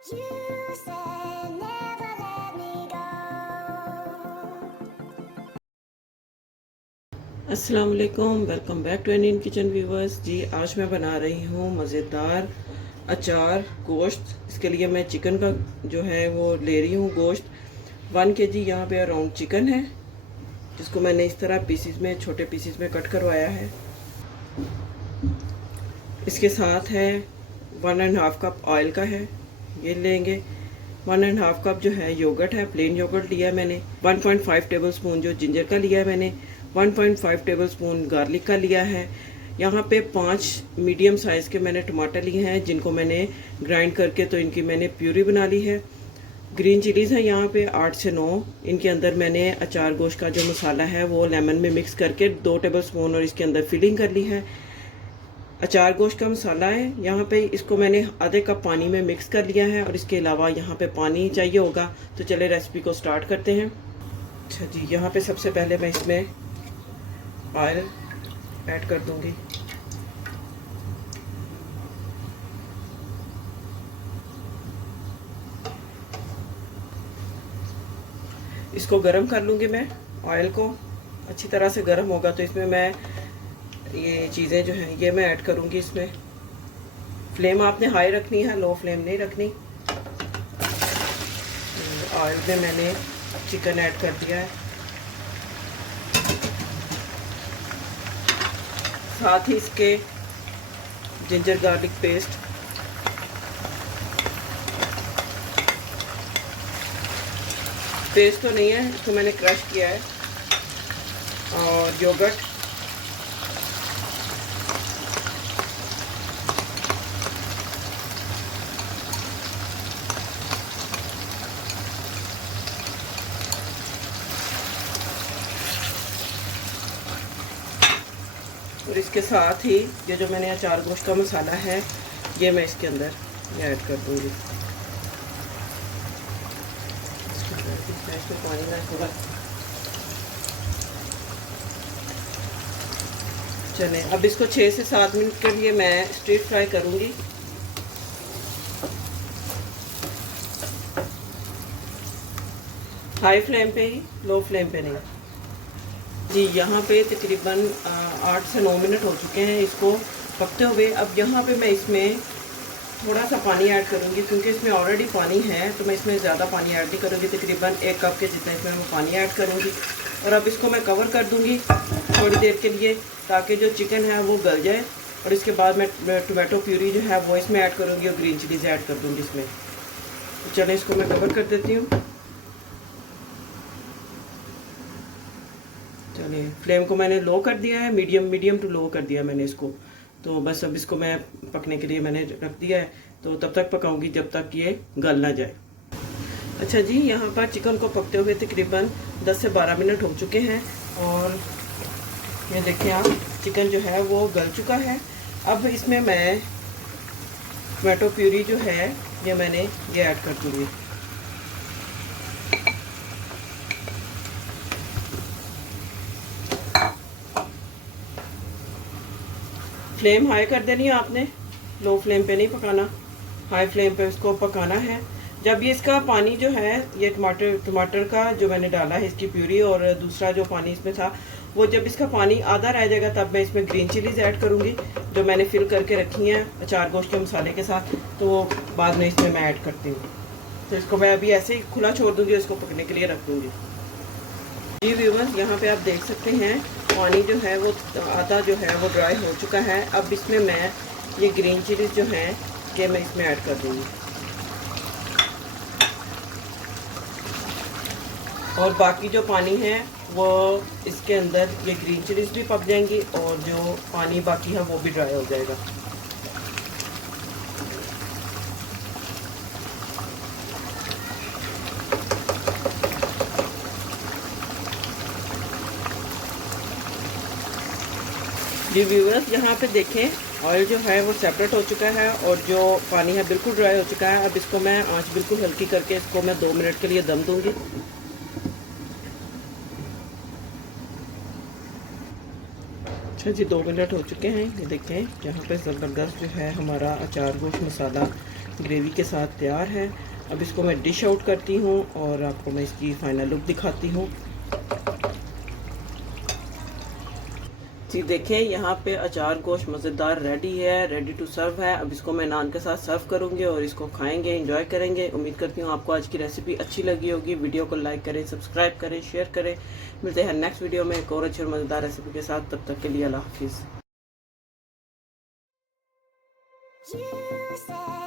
You said never let me go. अस्सलाम वालेकुम, welcome back to Indian kitchen viewers. जी आज मैं बना रही हूँ मज़ेदार अचार गोश्त। इसके लिए मैं चिकन का जो है वो ले रही हूँ गोश्त। 1 kg यहाँ पे अराउंड चिकन है, जिसको मैंने इस तरह पीसीज में, छोटे पीसीज में कट करवाया है। इसके साथ है 1.5 कप ऑयल का है, ये लेंगे। 1.5 कप जो है योगर्ट है, प्लेन योगर्ट लिया है मैंने। 1.5 टेबल स्पून जो जिंजर का लिया है मैंने। 1.5 टेबल स्पून गार्लिक का लिया है। यहाँ पे 5 मीडियम साइज़ के मैंने टमाटर लिए हैं, जिनको मैंने ग्राइंड करके तो इनकी मैंने प्यूरी बना ली है। ग्रीन चिलीज़ है यहाँ पे 8 से 9। इनके अंदर मैंने अचार गोश्त का जो मसाला है वो लेमन में मिक्स करके 2 टेबल स्पून और इसके अंदर फिलिंग कर ली है। अचार गोश्त का मसाला है यहाँ पे, इसको मैंने आधे कप पानी में मिक्स कर लिया है और इसके अलावा यहाँ पे पानी चाहिए होगा। तो चले रेसिपी को स्टार्ट करते हैं। अच्छा जी, यहाँ पे सबसे पहले मैं इसमें ऑयल ऐड कर दूंगी। इसको गरम कर लूँगी मैं। ऑयल को अच्छी तरह से गरम होगा तो इसमें मैं ये चीज़ें जो हैं ये मैं ऐड करूँगी इसमें। फ्लेम आपने हाई रखनी है, लो फ्लेम नहीं रखनी। ऑयल में मैंने चिकन ऐड कर दिया है, साथ ही इसके जिंजर गार्लिक पेस्ट, पेस्ट तो नहीं है, इसको मैंने क्रश किया है, और योगर्ट, और इसके साथ ही ये जो मैंने अचार गोश्त का मसाला है ये मैं इसके अंदर ये ऐड कर दूंगी। इसमें पानी ना थोड़ा चले। अब इसको 6 से 7 मिनट के लिए मैं स्टीर फ्राई करूंगी। हाई फ्लेम पे ही, लो फ्लेम पे नहीं। जी यहाँ पे तकरीबन 8 से 9 मिनट हो चुके हैं इसको पकते हुए। अब यहाँ पे मैं इसमें थोड़ा सा पानी ऐड करूँगी, क्योंकि इसमें ऑलरेडी पानी है तो मैं इसमें ज़्यादा पानी ऐड नहीं करूँगी। तकरीबन 1 कप के जितना इसमें मैं पानी ऐड करूँगी और अब इसको मैं कवर कर दूँगी थोड़ी देर के लिए, ताकि जो चिकन है वो गल जाए। और इसके बाद मैं टोमेटो प्यूरी जो है वो इसमें ऐड करूँगी और ग्रीन चिलीज़ ऐड कर दूँगी इसमें। तो चलें इसको मैं कवर कर देती हूँ। चलिए, फ्लेम को मैंने लो कर दिया है, मीडियम टू लो कर दिया मैंने इसको। तो बस अब इसको मैं पकने के लिए मैंने रख दिया है, तो तब तक पकाऊंगी जब तक ये गल ना जाए। अच्छा जी, यहाँ पर चिकन को पकते हुए तकरीबन 10 से 12 मिनट हो चुके हैं और ये देखिए आप, चिकन जो है वो गल चुका है। अब इसमें मैं टोमेटो प्यूरी जो है ये मैंने ये ऐड कर दूँगी। फ्लेम हाई कर देनी है आपने, लो फ्लेम पे नहीं पकाना, हाई फ्लेम पे इसको पकाना है। जब ये इसका पानी जो है, ये टमाटर का जो मैंने डाला है इसकी प्यूरी, और दूसरा जो पानी इसमें था वो जब इसका पानी आधा रह जाएगा तब मैं इसमें ग्रीन चिलीज़ ऐड करूँगी, जो मैंने फिल करके रखी हैं अचार गोश्त के मसाले के साथ। तो वो बाद में इसमें मैं ऐड करती हूँ। तो इसको मैं अभी ऐसे ही खुला छोड़ दूँगी, इसको पकने के लिए रख दूँगी। जी व्यूवर्स, यहाँ पे आप देख सकते हैं पानी जो है वो आधा जो है वो ड्राई हो चुका है। अब इसमें मैं ये ग्रीन चिलीज जो है ये मैं इसमें ऐड कर दूँगी, और बाकी जो पानी है वो इसके अंदर ये ग्रीन चिलीज भी पक जाएंगी और जो पानी बाकी है वो भी ड्राई हो जाएगा। जी व्यूअर्स, यहाँ पे देखें ऑयल जो है वो सेपरेट हो चुका है और जो पानी है बिल्कुल ड्राई हो चुका है। अब इसको मैं आंच बिल्कुल हल्की करके इसको मैं 2 मिनट के लिए दम दूंगी। अच्छा जी, 2 मिनट हो चुके हैं। ये देखें यहाँ पे ज़बरदस्त जो है हमारा अचार गोश्त मसाला ग्रेवी के साथ तैयार है। अब इसको मैं डिश आउट करती हूँ और आपको मैं इसकी फाइनल लुक दिखाती हूँ। जी देखिए, यहाँ पे अचार गोश्त मज़ेदार रेडी है, रेडी टू सर्व है। अब इसको मैं नान के साथ सर्व करूँगी और इसको खाएंगे, एंजॉय करेंगे। उम्मीद करती हूँ आपको आज की रेसिपी अच्छी लगी होगी। वीडियो को लाइक करें, सब्सक्राइब करें, शेयर करें। मिलते हैं नेक्स्ट वीडियो में एक और अच्छी और मज़ेदार रेसिपी के साथ। तब तक के लिए अल्लाह हाफिज़। You said